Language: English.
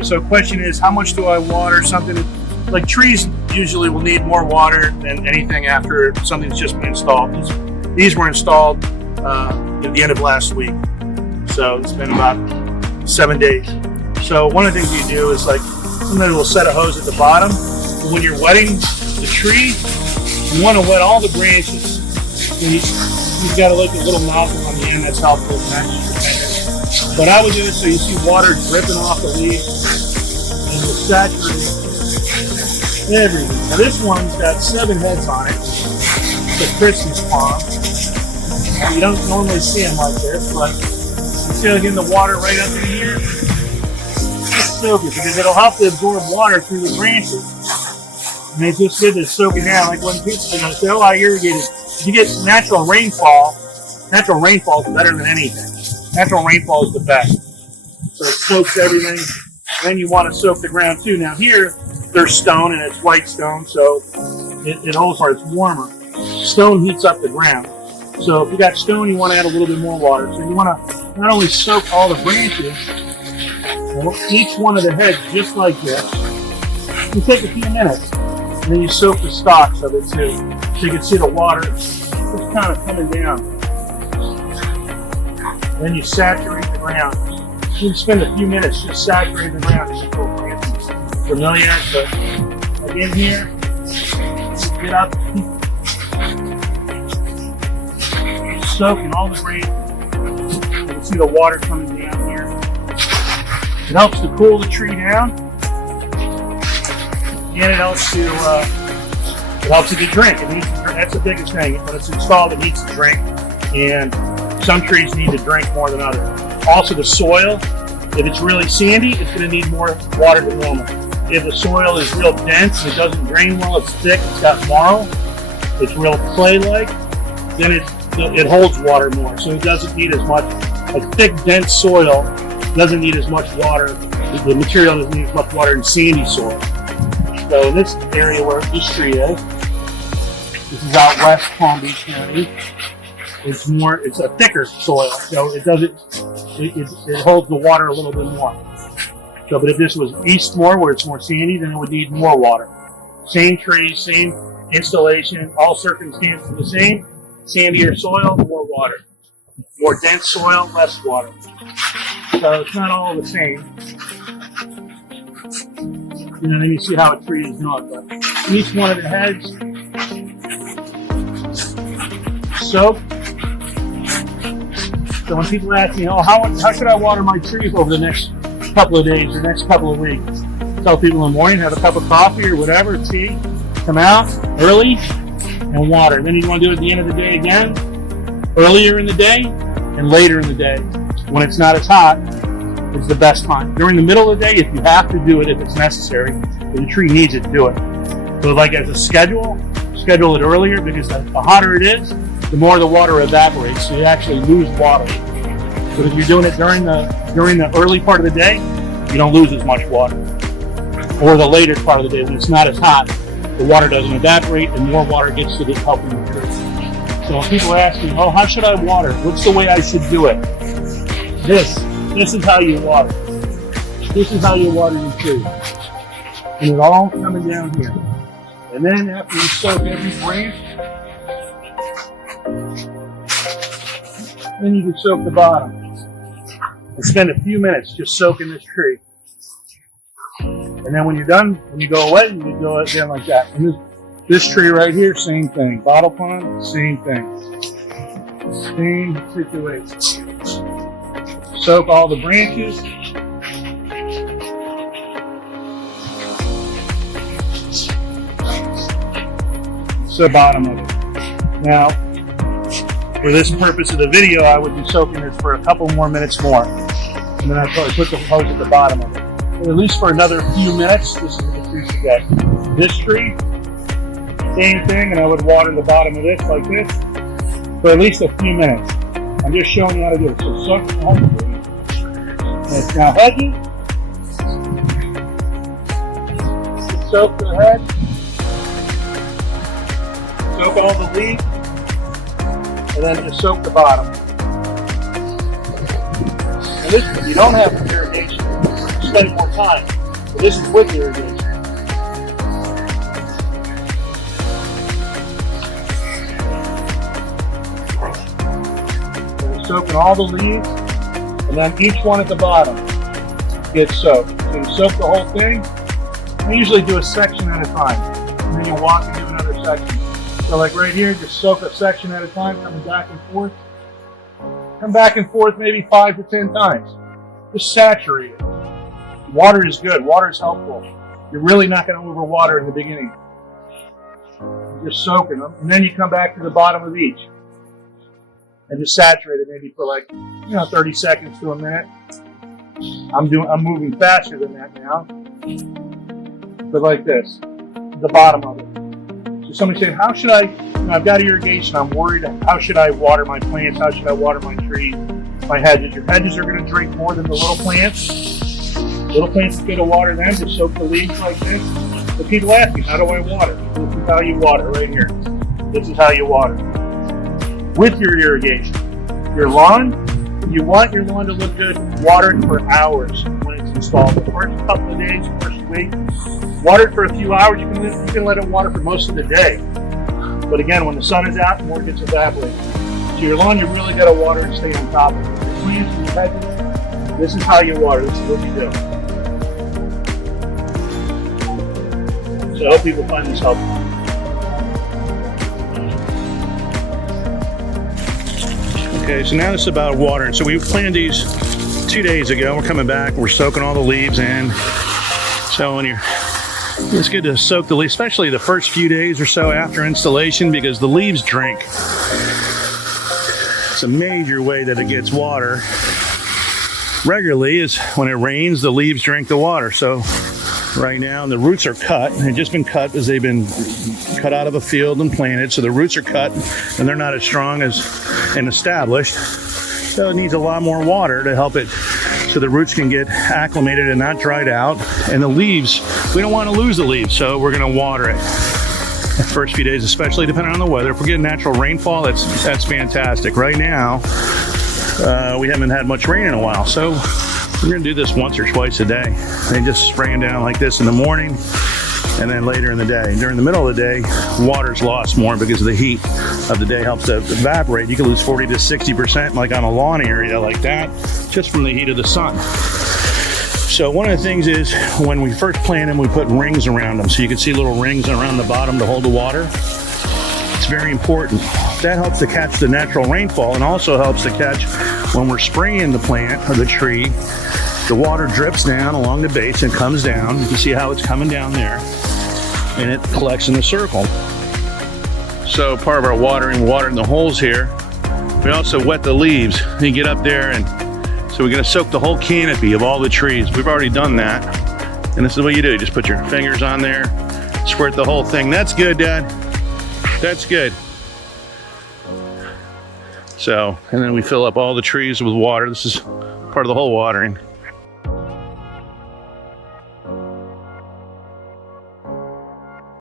And so the question is, how much do I water something? Like trees usually will need more water than anything after something's just been installed. These were installed at the end of last week. So it's been about 7 days. So one of the things you do is like, sometimes we'll set a hose at the bottom. But when you're wetting the tree, you want to wet all the branches. And you've got to look at little nozzle on the end. That's helpful. But I would do it so you see water dripping off the leaves and will saturate everything. Now this one's got 7 heads on it. It's a Christmas palm. You don't normally see them like this, but instead of getting the water right up in here, just soak it because it'll help to absorb water through the branches. And it's just good to soak it down. Like when people say, oh, I irrigated. If you get natural rainfall is better than anything. Natural rainfall is the best. So it soaks everything. And then you want to soak the ground too. Now here, there's stone and it's white stone, so it holds more, it's warmer. Stone heats up the ground. So if you got stone, you want to add a little bit more water. So you want to not only soak all the branches, each one of the heads just like this. You take a few minutes, and then you soak the stalks of it too. So you can see the water just kind of coming down. Then you saturate the ground. You can spend a few minutes just saturating the ground. Just go familiar, but like in here, get up, soaking all the branches. You can see the water coming down here. It helps to cool the tree down, and it helps to get drink. That's the biggest thing. When it's installed, it needs to drink, and some trees need to drink more than others. Also, the soil. If it's really sandy, it's going to need more water than normal. If the soil is real dense and it doesn't drain well, it's thick, it's got marl, it's real clay-like, then it holds water more. So it doesn't need as much. A thick, dense soil doesn't need as much water. The material doesn't need as much water in sandy soil. So in this area where this tree is, this is out west Palm Beach County. It's a thicker soil, so it holds the water a little bit more. So, but if this was east more, where it's more sandy, then it would need more water. Same tree, same installation, all circumstances the same. Sandier soil, more water. More dense soil, less water. So it's not all the same. Then you see how a tree is not. But each one of the heads, soak. So when people ask me, oh, how should I water my trees over the next couple of days or next couple of weeks? Tell people in the morning, have a cup of coffee or whatever, tea, come out early and water. Then you want to do it at the end of the day again, earlier in the day and later in the day. When it's not as hot, it's the best time. During the middle of the day, if you have to do it, if it's necessary, if the tree needs it, do it. So like as a schedule it earlier because the hotter it is, the more the water evaporates, so you actually lose water. But if you're doing it during the early part of the day, you don't lose as much water. Or the later part of the day, when it's not as hot, the water doesn't evaporate and more water gets to the helping the tree. So when people ask me, oh, how should I water? What's the way I should do it? This is how you water. This is how you water your tree. And it all coming down here. And then after you soak every branch, then you can soak the bottom. And spend a few minutes just soaking this tree. And then when you're done, when you go away, you can go again like that. And this tree right here, same thing. Bottle pond, same thing. Same situation. Soak all the branches. So bottom of it. Now, for this purpose of the video, I would be soaking this for a couple more minutes more. And then I'd probably put the hose at the bottom of it. But at least for another few minutes, this is the tree you get. This tree, same thing, and I would water the bottom of this like this for at least a few minutes. I'm just showing you how to do it. So soak the whole tree. And it's now heavy. Soak the head. Soak all the leaves. And then just soak the bottom. And this, you don't have irrigation. spending more time. So this is with irrigation. So soaking all the leaves, and then each one at the bottom gets soaked. So you soak the whole thing. I usually do a section at a time, and then you walk and do another section. So like right here, just soak a section at a time, coming back and forth. Come back and forth maybe 5 to 10 times. Just saturate it. Water is good. Water is helpful. You're really not going to overwater in the beginning. You're just soaking them, and then you come back to the bottom of each and just saturate it maybe for like 30 seconds to a minute. I'm moving faster than that now, but like this, the bottom of it. So somebody saying, how should I? I've got irrigation. I'm worried. How should I water my plants? How should I water my trees, my hedges? Your hedges are going to drink more than the little plants. Little plants get to water them, just soak the leaves like this. But people ask me, how do I water? This is how you water right here. This is how you water. With your irrigation. Your lawn, you want your lawn to look good, water it for hours when it's installed. The first couple of days, first week, water it for a few hours. You can let it water for most of the day. But again, when the sun is out, more gets evaporated. So your lawn, you really got to water and stay on top of it. Your plants and your hedges, this is how you water. This is what you do. So I hope people find this helpful. Okay, so now this is about watering. So we planted these 2 days ago. We're coming back. We're soaking all the leaves in. So when it's good to soak the leaves, especially the first few days or so after installation, because the leaves drink. It's a major way that it gets water regularly is when it rains, the leaves drink the water. So right now the roots are cut. They've just been cut as they've been cut out of a field and planted. So the roots are cut and they're not as strong as and established. So it needs a lot more water to help it so the roots can get acclimated and not dried out. And the leaves, we don't want to lose the leaves, so we're going to water it the first few days, especially depending on the weather. If we're getting natural rainfall, that's fantastic. Right now, we haven't had much rain in a while, so we're going to do this once or twice a day. And just spraying down like this in the morning and then later in the day. During the middle of the day, water's lost more because of the heat of the day helps to evaporate. You can lose 40 to 60% like on a lawn area like that, just from the heat of the sun. So one of the things is when we first plant them, we put rings around them. So you can see little rings around the bottom to hold the water. It's very important. That helps to catch the natural rainfall and also helps to catch when we're spraying the plant or the tree, the water drips down along the base and comes down. You can see how it's coming down there and it collects in a circle. So part of our watering the holes here. We also wet the leaves. You get up there and so we're going to soak the whole canopy of all the trees. We've already done that. And this is what you do. You just put your fingers on there, squirt the whole thing. That's good, Dad. That's good. So, and then we fill up all the trees with water. This is part of the whole watering.